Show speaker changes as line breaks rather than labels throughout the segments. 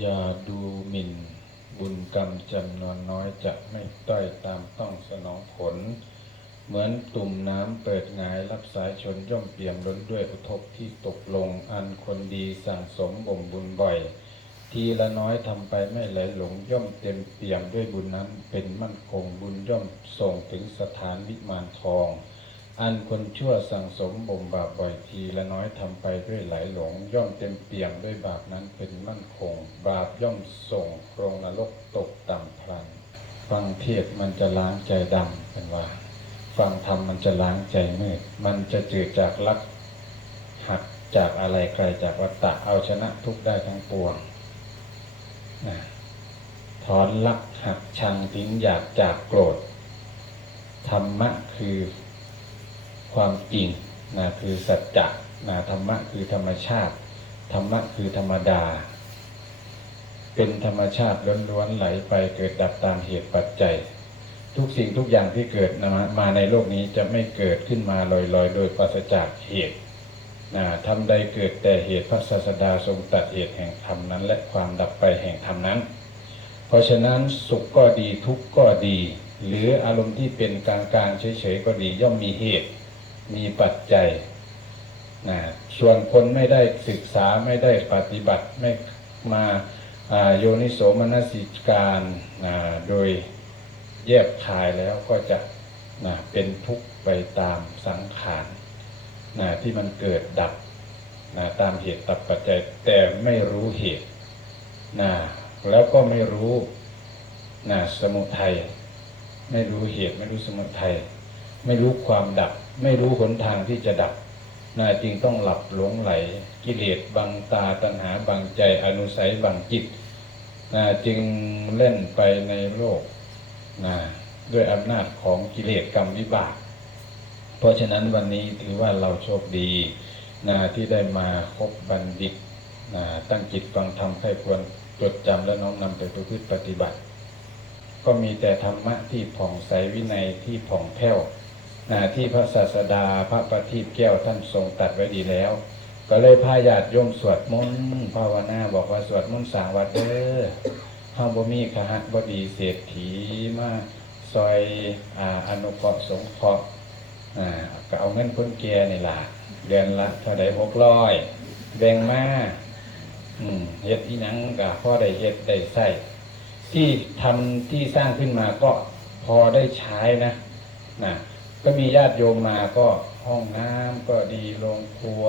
อย่าดูหมิ่น บุญกรรมจำนวนน้อยจะไม่ต้อยตามต้องสนองผล เหมือนตุ่มน้ำเปิดงายรับสายชนย่อมเปี่ยมล้นด้วยอุทกที่ตกลงอันคนดีสั่งสมบ่มบุญบ่อย ทีละน้อยทำไปไม่ไหลหลงย่อมเต็มเปี่ยมด้วยบุญนั้นเป็นมั่นคงบุญย่อมส่งถึงสถานวิมานทอง อันคนชั่วสั่งสมบ่มบาปบ่อยทีและน้อยทำไปด้วยไหลหลง ย่อมเต็มเปี่ยมด้วยบาปนั้นเป็นมั่นคง บาปย่อมส่งโครงนรกตกต่ำพลัน ฟังเทศมันจะล้างใจดำเป็นว่า ฟังธรรมมันจะล้างใจมืด มันจะจืดจากลักหักจากอะไรใครจากวัตตะเอาชนะทุกได้ทั้งปวงนะถอนลักหักชังทิ้งอยากจากโกรธธรรมะคือ ความจริงนะคือสัจจะนะธรรมะคือธรรมชาติ ธรรมะคือธรรมดา เป็นธรรมชาติล้วนๆไหลไปเกิดดับตามเหตุปัจจัย ทุกสิ่งทุกอย่างที่เกิดมามาในโลกนี้จะไม่เกิดขึ้นมาลอยๆ โดยปราศจากเหตุนะทำใดเกิดแต่เหตุพระศาสดาทรงตัดเหตุแห่งธรรมนั้น และความดับไปแห่งธรรมนั้น เพราะฉะนั้นสุขก็ดีทุกข์ก็ดี หรืออารมณ์ที่เป็นกลางๆเฉยๆก็ดีย่อมมีเหตุ มีปัจจัยนะส่วนคนไม่ได้ศึกษาไม่ได้ปฏิบัติไม่มาโยนิโสมนสิการอ่าโดยแยกคายแล้วก็จะนะเป็นทุกข์ไปตามสังขารนะที่มันเกิดดับนะตามเหตุตับปัจจัยแต่ไม่รู้เหตุนะแล้วก็ไม่รู้นะสมุทัยไม่รู้เหตุไม่รู้สมุทัย ไม่รู้ความดับ ไม่รู้หนทางที่จะดับนะจึงต้องหลับหลงไหล กิเลสบังตาตัณหาบังใจอนุสัยบังจิตนะจึงเล่นไปในโลกนะด้วยอำนาจของกิเลสกรรมวิบาก เพราะฉะนั้นวันนี้ถือว่าเราโชคดีนะที่ได้มาพบบัณฑิตนะตั้งจิตฟังธรรมให้ควรจดจำและน้อมนำไปประพฤติปฏิบัติ ก็มีแต่ธรรมะที่ผ่องใสวินัยที่ผ่องแผ้ว ที่พระศาสดาพระประทีปแก้วท่านทรงตัดไว้ดีแล้ว ก็เลยพาญาติโยมสวดมนต์ภาวนาบอกว่าสวดมนต์สาวัดเด้อเฮาบ่มีคหะบดีเศรษฐีมาซอยอ่าอนุเคราะห์สงเคราะห์อ่าก็เอาเงินคนแก่นี่ล่ะเดือนละเท่าใดหกร้อยแบ่งมาเฮ็ดอีหยังก็พอได้เฮ็ดได้ใช้ที่ทำที่สร้างขึ้นมาก็พอได้ใช้นะนะ ก็มีญาติโยมมาก็ห้องน้ำก็ดีโรงครัว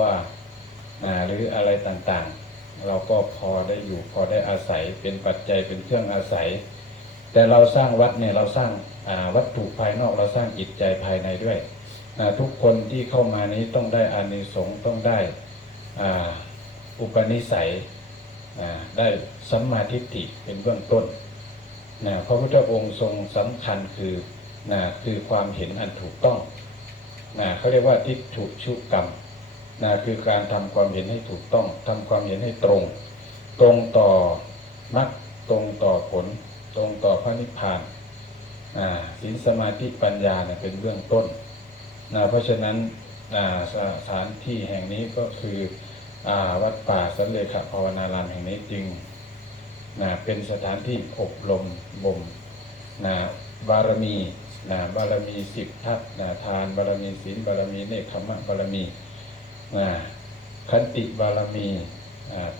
หรืออะไรต่างๆ เราก็พอได้อยู่พอได้อาศัยเป็นปัจจัยเป็นเครื่องอาศัย แต่เราสร้างวัดเนี่ยเราสร้างวัตถุภายนอกเราสร้างจิตใจภายในด้วย ทุกคนที่เข้ามานี้ต้องได้อานิสงส์ต้องได้อุปนิสัยได้สัมมาทิฏฐิเป็นเบื้องต้นพระพุทธองค์ทรงสำคัญคือ นะคือความเห็นอันถูกต้องนะเขาเรียกว่าทิฏฐุชุกรรมนะคือการทำความเห็นให้ถูกต้องทำความเห็นให้ตรง ตรงต่อมรรคตรงต่อผล ตรงต่อพระนิพพานศีลสมาธิปัญญาเนี่ยเป็นเบื้องต้นนะเพราะฉะนั้นสสถานที่แห่งนี้ก็คืออวัดป่าสันเลขภาวนารามแห่งนี้จึงนะเป็นสถานที่อบรมบ่มนะบารมี นะบารมีสิบทัศน์นะทานบารมีศีลบารมีเนคขมะบารมีนะขันติบารมี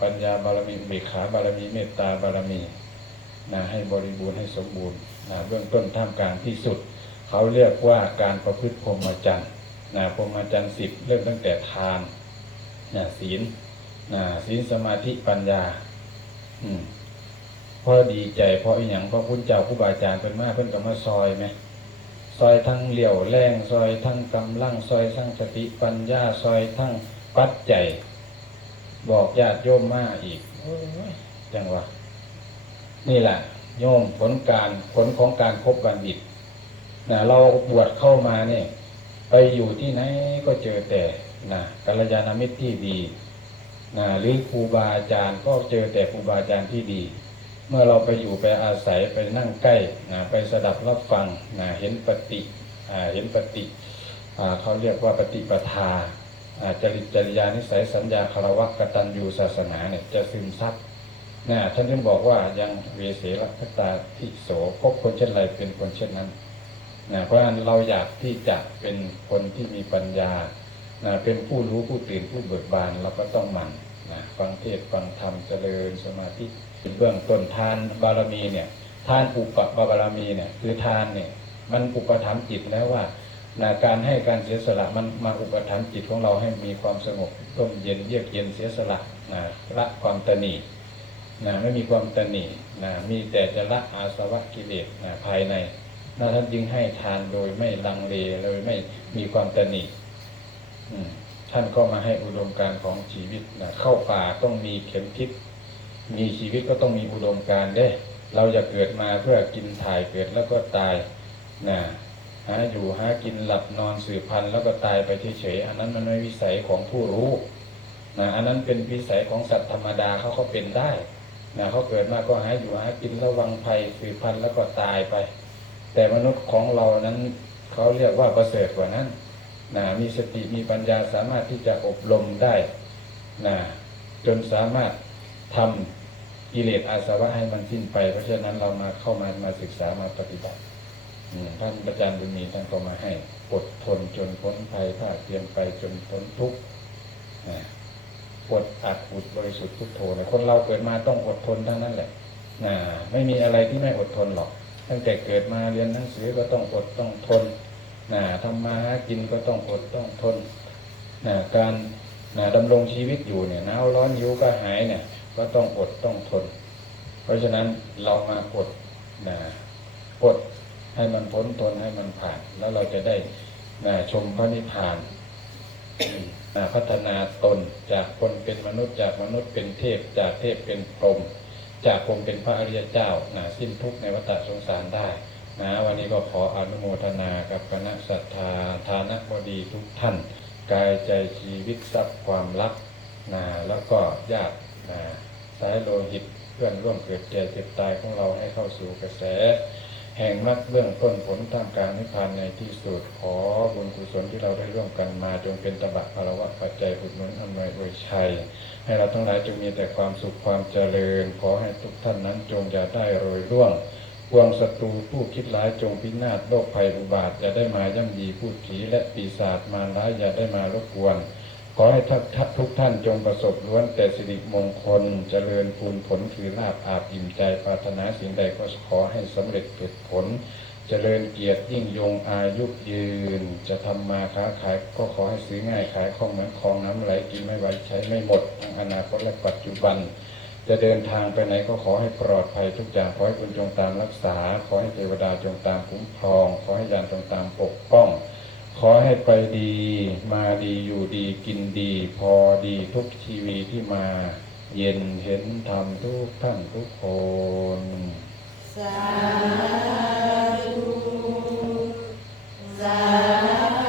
ปัญญาบารมีเบขาบารมีเมตตาบารมีนะให้บริบูรณ์ให้สมบูรณ์นะเบื้องต้นท่ามกลางที่สุด เขาเรียกว่าการประพฤติพรหมจรรย์นะพรหมจรรย์สิบเริ่มตั้งแต่ทานนะศีลนะศีลสมาธิปัญญาอืมพราะดีใจเพราะอีหยังเพราะคุณเจ้าผู้บาอาจารย์เป็นมาเพิ่นก็มาซอยไหม ซอยทั้งเหลี่ยวแรงซอยทั้งกำลังซอยทั้งสติปัญญาซอยทั้งปัจจัยบอกญาติโยมมาอีกโอ้ยจังวะนี่แหละ โยมผลการผลของการคบบัณฑิตนะเราบวชเข้ามาเนี่ย ไปอยู่ที่ไหนก็เจอแต่นะกัลยาณมิตรที่ดีนะหรือครูบาอาจารย์ก็เจอแต่ครูบาอาจารย์ที่ดี เมื่อเราไปอยู่ไปอาศัยไปนั่งใกล้นะไปสดับรับฟังนะเห็นปฏิเห็นปฏิเขาเรียกว่าปฏิปทาจริตจริยานิสัยสัญญาคารวะกตัญญูศาสนาเนี่ยจะซึมซับนะท่านจึงบอกว่ายังเวเสรคตาทิโสพบคนเช่นไรเป็นคนเช่นนั้นนะเพราะฉะนั้นเราอยากที่จะเป็นคนที่มีปัญญานะเป็นผู้รู้ผู้ตื่นผู้เบิกบานเราก็ต้องหมั่นนะฟังเทศฟังธรรมเจริญสมาธิ เบื้องต้นทานบารมีเนี่ยทานอุปบารมีเนี่ยคือทานเนี่ยมันอุปถัมภ์จิตแล้วว่านะการให้การเสียสละมันมาอุปถัมภ์จิตของเราให้มีความสงบร่มเย็นเยือกเย็นเสียสละนะละความตนีนะไม่มีความตนีนะมีแต่จะละอาสวะกิเลสนะภายในนะท่านจึงให้ทานโดยไม่ลังเลเลยไม่มีความตนีท่านก็มาให้อุดมการของชีวิตนะเข้าป่าต้องมีเข็มทิศ มีชีวิตก็ต้องมีอุดมการณ์เด้ เราจะเกิดมาเพื่อกินถ่ายเกิดแล้วก็ตายนะหาอยู่หากินหลับนอนสืบพันธุ์แล้วก็ตายไปเฉยๆอันนั้นมันไม่วิสัยของผู้รู้นะอันนั้นเป็นวิสัยของสัตว์ธรรมดาเขาก็เป็นได้นะเขาเกิดมาก็หาอยู่หากินระวังภัยสืบพันธุ์แล้วก็ตายไป แต่มนุษย์ของเรานั้นเขาเรียกว่าประเสริฐกว่านั้นนะมีสติมีปัญญาสามารถที่จะอบรมได้นะจนสามารถทำ กิเลสอาสวะให้มันสิ้นไป เพราะฉะนั้นเรามาเข้ามามาศึกษามาปฏิบัติท่านอาจารย์บุญมีท่านก็มาให้อดทนจนพ้นภัยภาคเพียรไปจนพ้นทุกข์อดอัดอุดบริสุทธิ์พุทโธเนี่ยคนเราเกิดมาต้องอดทนทั้งนั้นแหละนะไม่มีอะไรที่ไม่อดทนหรอก ตั้งแต่เกิดมาเรียนหนังสือก็ต้องอดต้องทนนะทำมาหากินก็ต้องอดต้องทนนะการนะดำรงชีวิตอยู่เนี่ยหนาวร้อนหิวก็หายเนี่ย ก็ต้องอดต้องทน เพราะฉะนั้นเรามาอดนะอดให้มันพ้นทนให้มันผ่าน แล้วเราจะได้นะชมพระนิพพานอ่าพัฒนาตนจากคนเป็นมนุษย์จากมนุษย์เป็นเทพ จากเทพเป็นพรหมจากพรหมเป็นพระอริยเจ้านะสิ้นทุกข์ในวัฏสงสารได้นะวันนี้ก็ขออนุโมทนากับคณะศรัทธาทานบดีทุกท่าน กายใจชีวิตทรัพย์ความรักนะแล้วก็ญาติ สายโลหิตเพื่อนร่วมเกิดแก่เจ็บตายของเราให้เข้าสู่กระแส แห่งมรรคเบื้องต้นผลท่ามกลางนิพพานในที่สุดขอบุญกุศลที่เราได้ร่วมกันมา จงเป็นตบะพลวะปัจจัยอุดหนุนอำนวยอวยชัย ให้เราทั้งหลายจงมีแต่ความสุขความเจริญ ขอให้ทุกท่านนั้นจงอย่าได้โรยร่วงพวงศัตรูผู้คิดร้ายจงพินาศโรคภัยอุบาทอย่าได้มาย่ำยีพูดผีและปีศาจมารร้ายอย่าได้มารบกวน ขอให้ทุกทุกท่านจงประสบล้วนแต่สิริมงคล เจริญภูลผลคือลาภอาบอิ่มใจปรารถนาสิ่งใดก็ขอให้สำเร็จเกิดผล เจริญเกียรติยิ่งยงอายุยืน จะทำมาค้าขายก็ขอให้ซื้อง่ายขายคล่องเหมือนคลองน้ำไหลกินไม่ไหวใช้ไม่หมดทั้งอนาคตและปัจจุบัน จะเดินทางไปไหนก็ขอให้ปลอดภัยทุกอย่างขอให้คุณจงตามรักษา ขอให้เทวดาจงตามคุ้มครอง ขอให้ยานจงตามปกป้อง ขอให้ไปดี มาดีอยู่ดีกินดี พอดีทุกชีวีที่มา เย็นเห็นธรรมทุกท่านทุกคน
สาธุสาธ